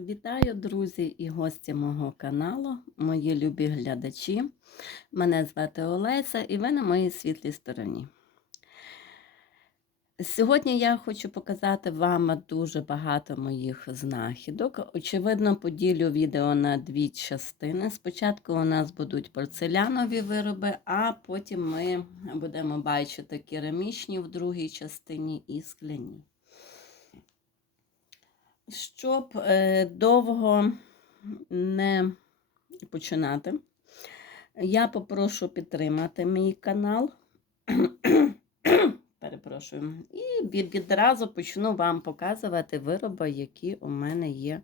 Вітаю, друзі і гості мого каналу, мої любі глядачі. Мене звати Олеся і ви на моїй світлій стороні. Сьогодні я хочу показати вам дуже багато моїх знахідок. Очевидно, поділю відео на дві частини. Спочатку у нас будуть порцелянові вироби, а потім ми будемо бачити керамічні в другій частині і скляні. Щоб е, довго не починати, я попрошу підтримати мій канал. Перепрошую. І від, відразу почну вам показувати вироби, які у мене є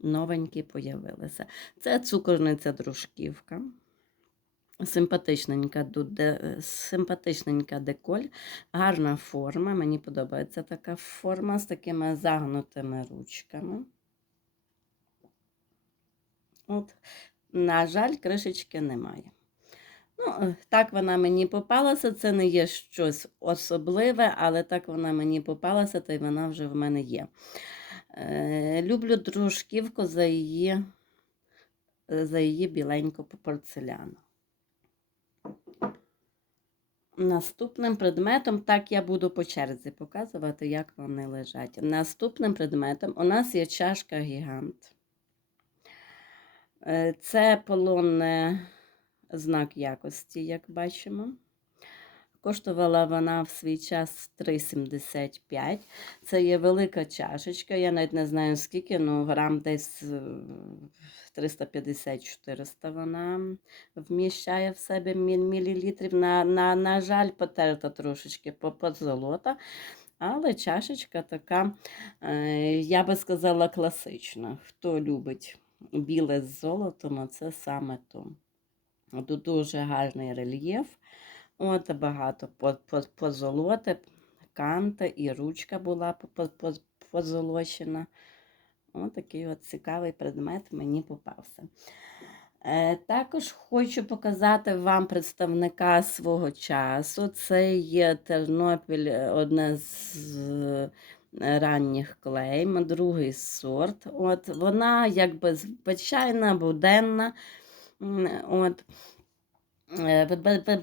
новенькі появилися. Це цукорниця дружківка. Симпатичненька, дуде, симпатичненька деколь, гарна форма. Мені подобається така форма з такими загнутими ручками. От, На жаль, кришечки немає. Ну, Так вона мені попалася. Це не є щось особливе, але так вона мені попалася, та й вона вже в мене є. Е, Люблю дружківку за її, за її біленьку порцеляну. Наступним предметом, так я буду по черзі показувати, як вони лежать. Наступним предметом у нас є чашка гігант. Е, Це полонне знак якості, як бачимо. Коштувала вона в свій час 3,75. Це є велика чашечка. Я навіть не знаю скільки, ну грам десь 350-400 вона вміщає в себе мілілітрів. На, на, на жаль, потерта трошечки позолота. Але чашечка така, я би сказала, класична. Хто любить біле з золотом, це саме то. Тут дуже гарний рельєф. От багато позолоти, канта і ручка була позолочена. Ось такий от цікавий предмет мені попався. Е, також хочу показати вам представника свого часу. Це є Тернопіль, одне з ранніх клейм, другий сорт. От Вона якби звичайна, буденна. От.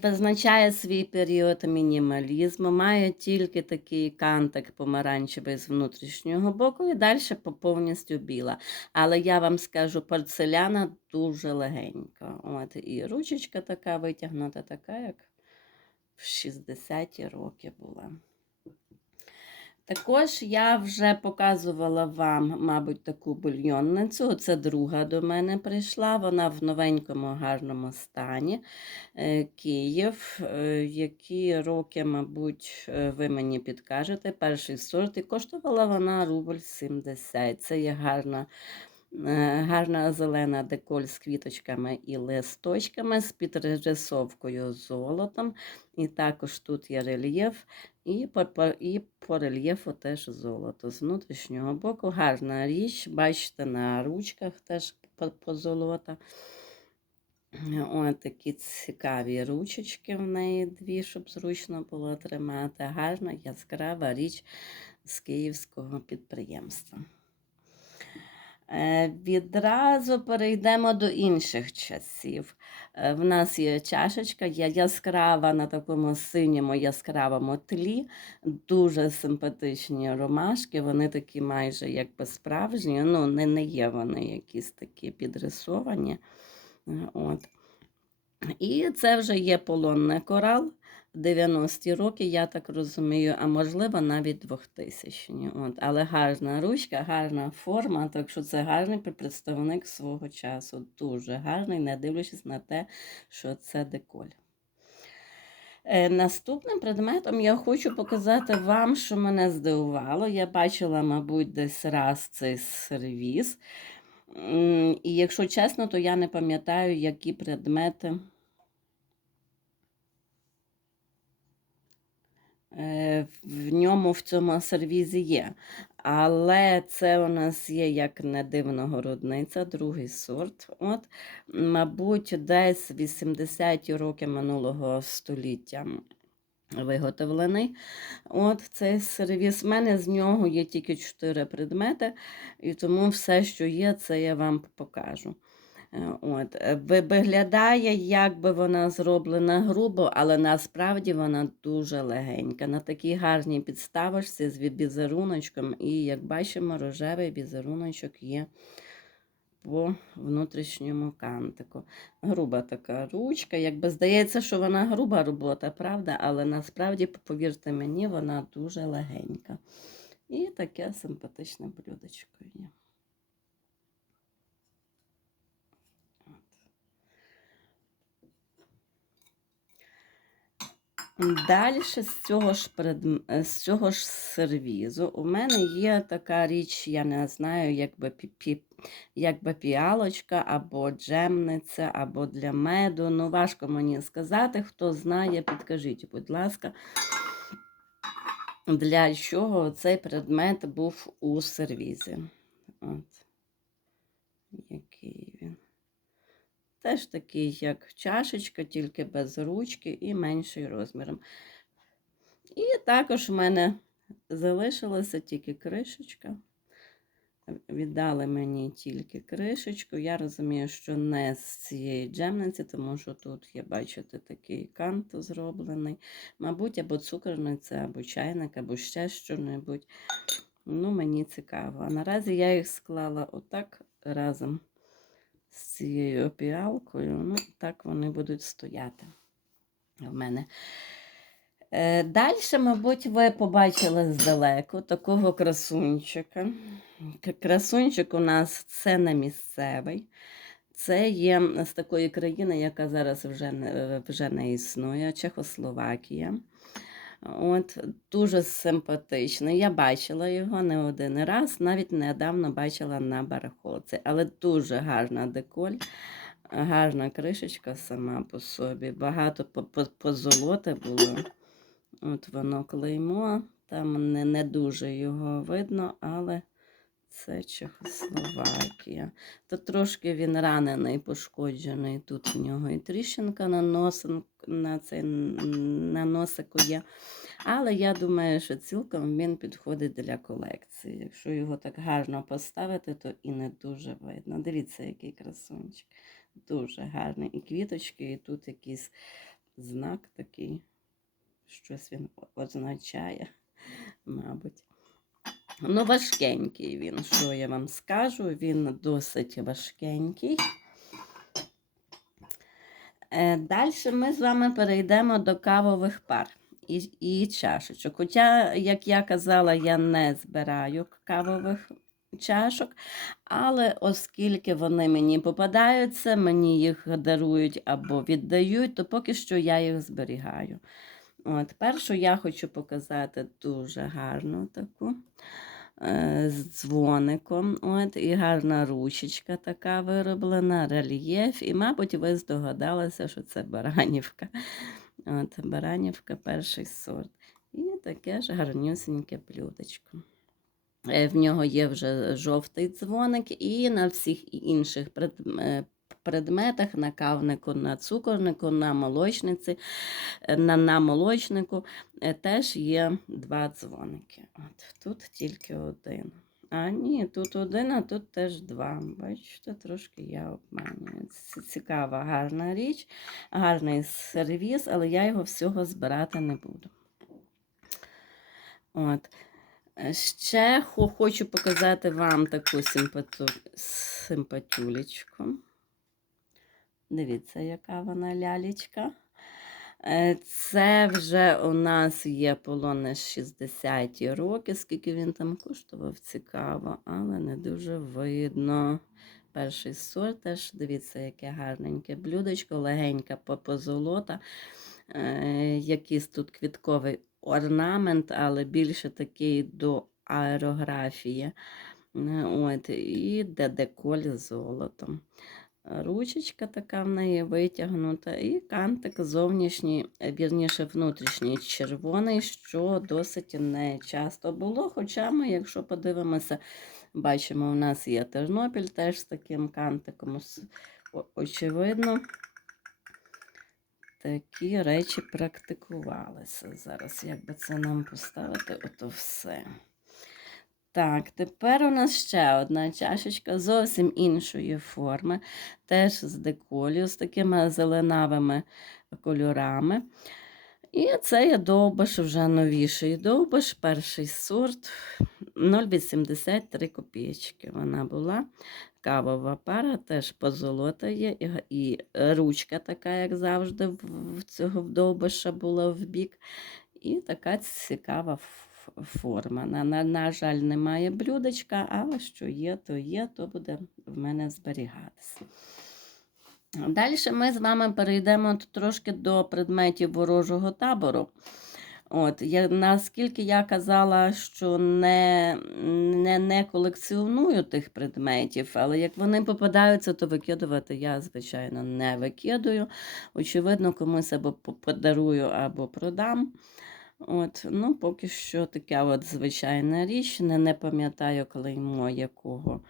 Визначає свій період мінімалізму, має тільки такий кантик помаранчевий з внутрішнього боку і далі повністю біла. Але я вам скажу, порцеляна дуже легенька. От, І ручечка така витягнута, така, як в 60-ті роки була. Також я вже показувала вам, мабуть, таку бульйонницю. Це друга до мене прийшла. Вона в новенькому гарному стані. Е, Київ. Е, які роки, мабуть, е, ви мені підкажете, перший сорт. І коштувала вона рубль 70. Це є гарна. Гарна зелена деколь з квіточками і листочками, з підрисовкою золотом. І також тут є рельєф, і по, і по рельєфу теж золото. З внутрішнього боку гарна річ, бачите, на ручках теж позолота. Ось такі цікаві ручечки в неї дві, щоб зручно було тримати. Гарна яскрава річ з київського підприємства. Е, відразу перейдемо до інших часів. Е, в нас є чашечка, є яскрава на такому синьому яскравому тлі, дуже симпатичні ромашки, вони такі майже якби справжні, ну не не є вони якісь такі підрисовані. Е, от. І це вже є полонне корал. 90-ті роки, я так розумію, а можливо навіть 2000-ні. От. Але гарна ручка, гарна форма, так що це гарний представник свого часу. Дуже гарний, не дивлячись на те, що це деколь. Е, наступним предметом я хочу показати вам, що мене здивувало. Я бачила, мабуть, десь раз цей сервіс. І якщо чесно, то я не пам'ятаю, які предмети. В ньому в цьому сервізі є. Але це у нас є як не дивно городниця, другий сорт. От, Мабуть, десь 80-ті роки минулого століття виготовлений. От цей сервіс. У мене з нього є тільки 4 предмети, і тому все, що є, це я вам покажу. От. е, Виглядає, як би вона зроблена грубо, але насправді вона дуже легенька. На такій гарній підставочці з візеруночком, і як бачимо, рожевий візеруночок є по внутрішньому кантику. Груба така ручка. Якби здається, що вона груба робота, правда? Але насправді, повірте мені, вона дуже легенька. І таке симпатичне блюдечко є. Далі з цього ж предм... е, з цього ж сервізу у мене є така річ, я не знаю, якби пі... якби піалочка або джемниця, або для меду. Ну, важко мені сказати. Хто знає, підкажіть, будь ласка, для чого цей предмет був у сервізі. От. Який він. Теж такий, як чашечка, тільки без ручки і менший розміром. І також в мене залишилася тільки кришечка. Віддали мені тільки кришечку. Я розумію, що не з цієї джемниці, тому що тут є, бачите, такий кант зроблений. Мабуть, або цукорниця, або чайник, або ще що-небудь. Ну, мені цікаво. А наразі я їх склала отак разом з цією опіалкою. Ну, так вони будуть стояти в мене. Е, Далі, мабуть, ви побачили здалеку такого красунчика. Красунчик у нас це не місцевий. Це є з такої країни, яка зараз вже не, вже не існує, Чехословакія. От, дуже симпатичний. Я бачила його не один раз, навіть недавно бачила на барахолці, але дуже гарна деколь, гарна кришечка сама по собі. Багато по- по- позолоти було. От воно клеймо, там не, не дуже його видно, але це Чехословакія. То трошки він ранений, пошкоджений. Тут в нього і тріщинка на, носин, на, цей, на носику є. Але я думаю, що цілком він підходить для колекції. Якщо його так гарно поставити, то і не дуже видно. Дивіться, який красунчик. Дуже гарний. І квіточки, і тут якийсь знак такий. Щось він означає, мабуть. Ну, важкенький він, що я вам скажу, він досить важкенький. Далі ми з вами перейдемо до кавових пар і, і чашечок. Хоча, як я казала, я не збираю кавових чашок, але оскільки вони мені попадаються, мені їх дарують або віддають, то поки що я їх зберігаю. От, першу я хочу показати дуже гарну таку е, з дзвоником. От, і гарна ручечка така вироблена, рельєф. І, мабуть, ви здогадалися, що це баранівка. От, баранівка перший сорт. І таке ж гарнюсіньке блюдечко. Е, В нього є вже жовтий дзвоник, і на всіх інших е, предметах, на кавнику, на цукорнику, на молочниці, е, на, на молочнику е, теж є два дзвоники. От тут тільки один. А ні, тут один, а тут теж два. Бачите, трошки я обманюю. Це цікава, гарна річ, гарний сервіс, але я його всього збирати не буду. От. Ще хочу показати вам таку симпату... симпатюлечку. Дивіться, яка вона лялечка. Е, Це вже у нас є полоне 60-ті роки, скільки він там коштував, цікаво, але не дуже видно. Перший сорт теж, дивіться, яке гарненьке блюдечко, легенька по- позолота. Е, Якийсь тут квітковий орнамент, але більше такий до аерографії. Е, От, і де деколь з золотом. Ручечка така в неї витягнута, і кантик зовнішній, е, вірніше внутрішній червоний, що досить не часто було. Хоча ми, якщо подивимося, бачимо, у нас є Тернопіль теж з таким кантиком. Очевидно, такі речі практикувалися. Зараз, як би це нам поставити, ото все. Так, тепер у нас ще одна чашечка зовсім іншої форми, теж з деколію, з такими зеленавими кольорами. І це є довбиш вже новіший довбиш, перший сорт 0,83 копійки. Вона була. Кавова пара, теж позолота є, і, і ручка така, як завжди, в, цього довбиша була в бік. І така цікава ф- форма. На, на, на жаль, немає блюдечка, але що є, то є, то буде в мене зберігатися. Далі ми з вами перейдемо трошки до предметів ворожого табору. От, я, наскільки я казала, що не, не, не колекціоную тих предметів, але як вони попадаються, то викидувати я, звичайно, не викидаю. Очевидно, комусь або подарую, або продам. От, ну, поки що така от звичайна річ. Не, не пам'ятаю клеймо якого,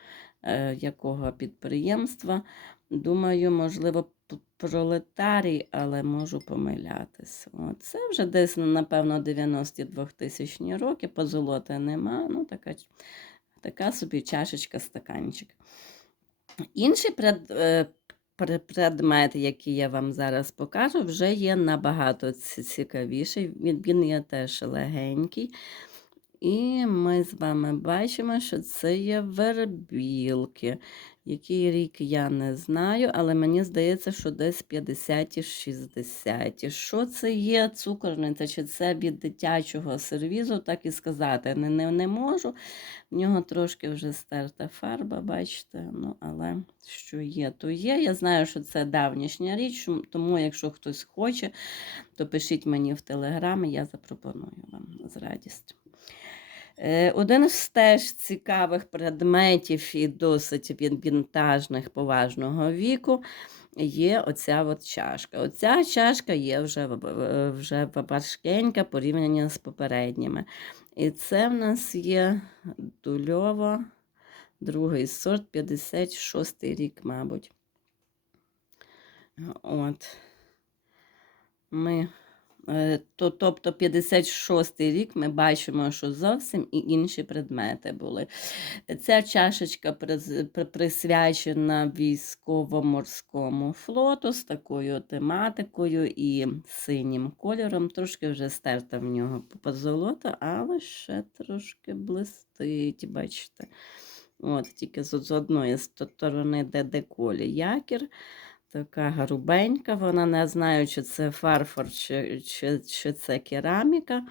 е, якого підприємства. Думаю, можливо, пролетарій, але можу помилятися. От, це вже десь, ну, напевно, 92 тисячні роки, позолоти нема. Ну, така, така собі чашечка, стаканчик. Інший пред, е, які я вам зараз покажу, вже є набагато цікавіший. Він є теж легенький. І ми з вами бачимо, що це є вербілки. Який рік я не знаю, але мені здається, що десь 50-ті, 60-ті. Що це є цукорниця, чи це від дитячого сервізу, так і сказати не, не, не можу. В нього трошки вже стерта фарба, бачите, ну, але що є, то є. Я знаю, що це давнішня річ, тому якщо хтось хоче, то пишіть мені в телеграмі, я запропоную вам з радістю. Е, Один з теж цікавих предметів і досить вінтажних поважного віку є оця от чашка. Оця чашка є вже, вже важкенька порівняно з попередніми. І це в нас є дульова, другий сорт, 56 рік, мабуть. От. Ми, то, тобто 56 рік ми бачимо, що зовсім і інші предмети були. Ця чашечка присвячена військово-морському флоту з такою тематикою і синім кольором. Трошки вже стерта в нього позолота, але ще трошки блистить, бачите. От, тільки з, з одної сторони, де деколі якір. Така грубенька, вона не знаю, чи це фарфор, чи, чи, чи це кераміка.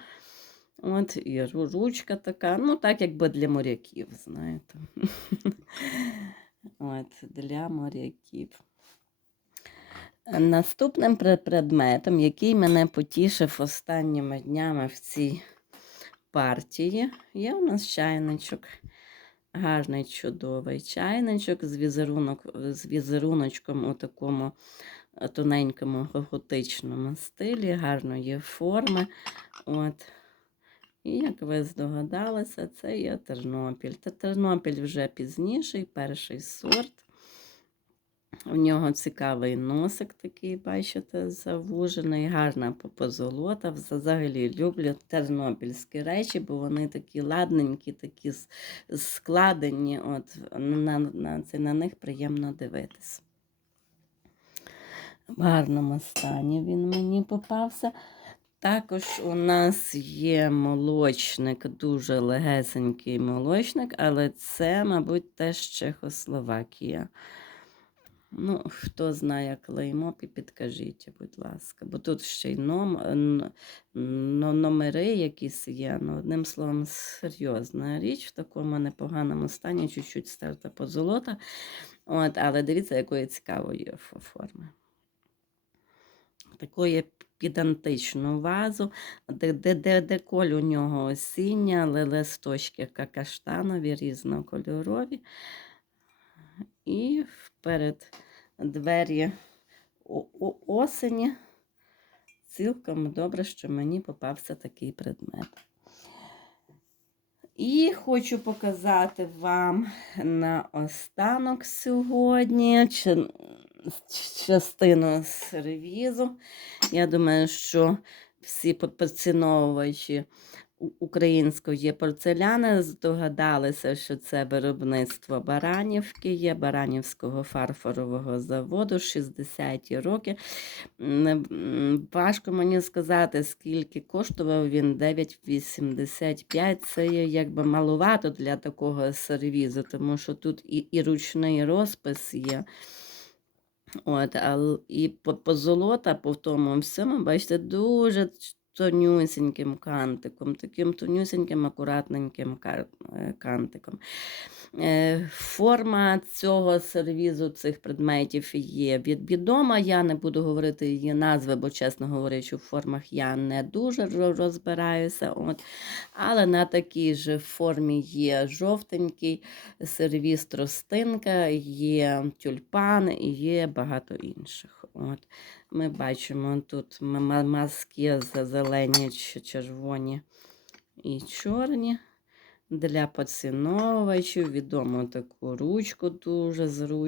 От, і ручка така, ну так, якби для моряків, знаєте. От, для моряків. Наступним предметом, який мене потішив останніми днями в цій партії, є у нас чайничок. Гарний чудовий чайничок з, візерунок, з візеруночком у такому е, тоненькому готичному стилі, гарної форми. От. І як ви здогадалися, це є Тернопіль. Та Тернопіль вже пізніший, перший сорт. У нього цікавий носик такий, бачите, завужений, гарна по- позолота. Взагалі люблю тернопільські речі, бо вони такі ладненькі, такі складені. От, на, на, це, на них приємно дивитись. В гарному стані він мені попався. Також у нас є молочник, дуже легесенький молочник, але це, мабуть, теж Чехословакія. Ну, хто знає клеймо, пі- підкажіть, будь ласка. Бо тут ще й ном, но- номери якісь є. Ну, одним словом, серйозна річ в такому непоганому стані, чуть-чуть стерта позолота. От, але дивіться, якої цікавої форми. Такої підантичну вазу, де, де, де, де коль у нього осіння, листочки каштанові, різнокольорові. І вперед двері осені. Цілком добре, що мені попався такий предмет. І хочу показати вам на останок сьогодні, частину сервізу. Я думаю, що всі поціновувачі української порцеляни здогадалися, що це виробництво Баранівки, є Баранівського фарфорового заводу 60-ті роки. Важко мені сказати, скільки коштував він 9,85. Це якби маловато для такого сервізу, тому що тут і, і ручний розпис є. От, і по, по тому всьому, бачите, дуже тонюсіньким кантиком, таким тонюсіньким, акуратненьким е, кантиком. Е, Форма цього сервізу, цих предметів є відома. Я не буду говорити її назви, бо, чесно говорячи, в формах я не дуже розбираюся. От. Але на такій же формі є жовтенький сервіз тростинка, є тюльпан і є багато інших. От. Ми бачимо тут маски зелені, червоні і чорні. Для поціновувачів відому таку ручку дуже зручно.